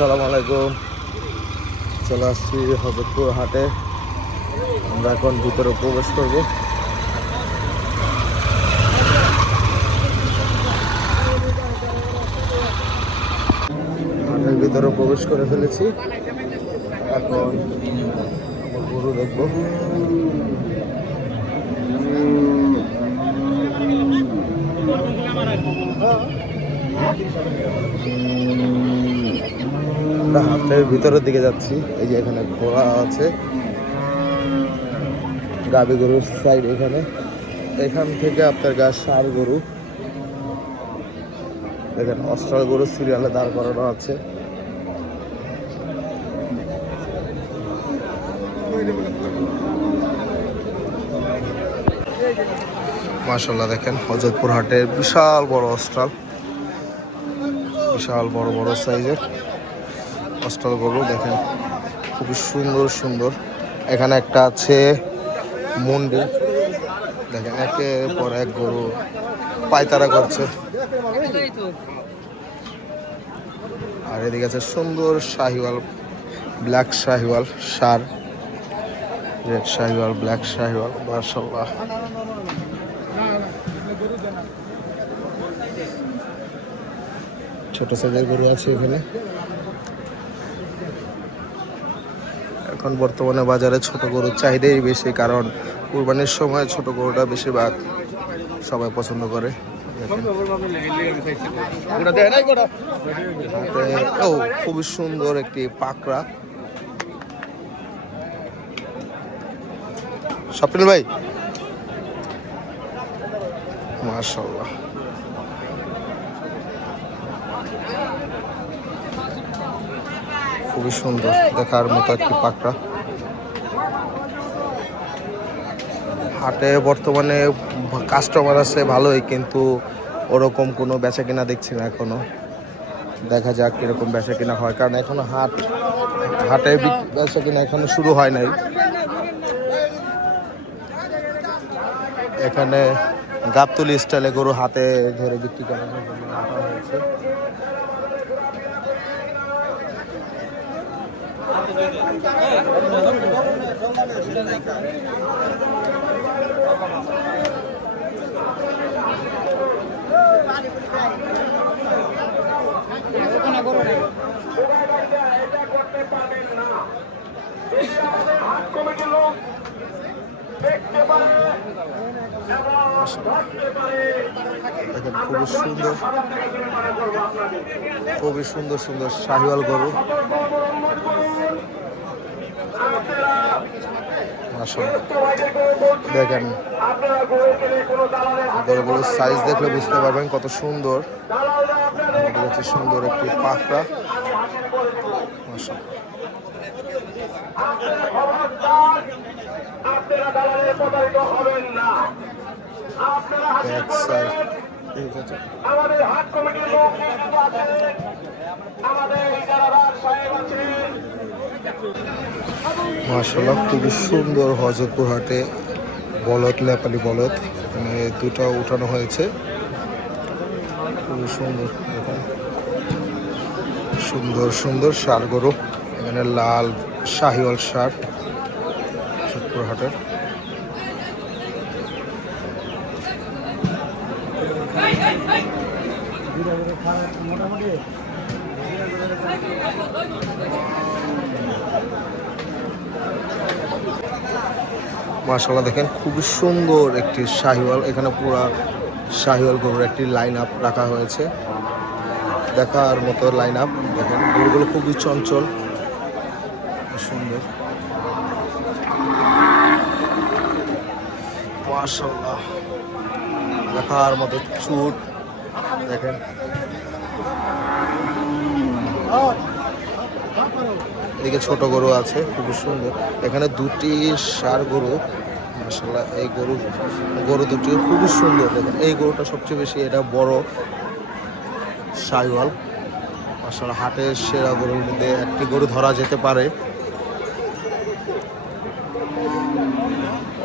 আসসালামু আলাইকুম। চলে আসছি হজরতপুর হাটে। আমরা এখন ভিতরে প্রবেশ করব। হাটের ভিতরে প্রবেশ করে ফেলেছি। এখন আমার গরু দেখবো। আমরা হাটের ভিতরের দিকে যাচ্ছি। এই যে এখানে ঘোড়া আছে, গাবি গরুর সাইড। এখান থেকে আপনার ষাঁড় গরু দেখেন, অস্ট্রাল গরু সিরিয়ালে দাঁড় করানো আছে। মাশাআল্লাহ, দেখেন হজরতপুর হাটের বিশাল বড় অস্ট্রাল, বিশাল বড় বড় সাইজের অস্ট্রাল গরু দেখেন, খুবই সুন্দর সুন্দর। এখানে একটা আছে মুন্ডি, দেখেন একের পর এক গরু পায়তারা করছে। আর এদিকে আছে সুন্দর শাহিওয়াল, ব্ল্যাক শাহিওয়াল ষাঁড়, রেড শাহিওয়াল, ব্ল্যাক শাহিওয়াল। মাশাআল্লাহ, ছোট সাইজের গরু আছে এখানে। এখন বর্তমানে বাজারে ছোট গরুর চাহিদাই বেশি, কারণ কুরবানির সময় ছোট গরুটা বেশিরভাগ সবাই পছন্দ করে। ও খুবই সুন্দর একটি পাকড়া। স্বপ্নিল ভাই, মাশাআল্লাহ, খুবই সুন্দর দেখার মতো একটি পাকড়া। হাটে বর্তমানে কাস্টমার আছে ভালোই, কিন্তু ওরকম কোনো বেচা কিনা দেখছি না এখনো। দেখা যাক কিরকম বেচা কিনা হয়, কারণ এখনো হাটে বেচা কিনা এখনো শুরু হয় নাই। এখানে গাবতলি স্টাইলে গরু হাতে ধরে বিক্রি করানোর জন্য রাখা হয়েছে। দেখেন খুবই সুন্দর, খুবই সুন্দর সুন্দর শাহিওয়াল গরু। দেখেন গরুগুলোর সাইজ দেখলে বুঝতে পারবেন কত সুন্দর। সুন্দর একটি পাকড়া। মাশাআল্লাহ, খুবই সুন্দর হজরতপুর হাটে বলদ, নেপালি বলদ এখানে দুটো উঠানো হয়েছে। খুবই সুন্দর, সুন্দর সুন্দর ষাঁড় গরু। এখানে লাল শাহিওয়াল ষাঁড় হজরতপুর হাটের। মাশাআল্লাহ, দেখেন খুবই সুন্দর একটি শাহিওয়াল। এখানে পুরা শাহিওয়াল গরুর একটি লাইন আপ রাখা হয়েছে, দেখার মতো লাইন আপ। দেখেন গরুগুলো খুবই চঞ্চল, সুন্দর। মাশাআল্লাহ, দেখার মতো চুট। দেখেন এদিকে ছোট গরু আছে খুবই সুন্দর। এখানে দুটি ষাঁড় গরু। মাশাআল্লাহ, এই গরু দুটি খুবই সুন্দর। দেখেন এই গরুটা সবচেয়ে বেশি, এটা বড় শাহিওয়াল। মাশাআল্লাহ, হাটের সেরা গরুর মধ্যে একটি গরু ধরা যেতে পারে।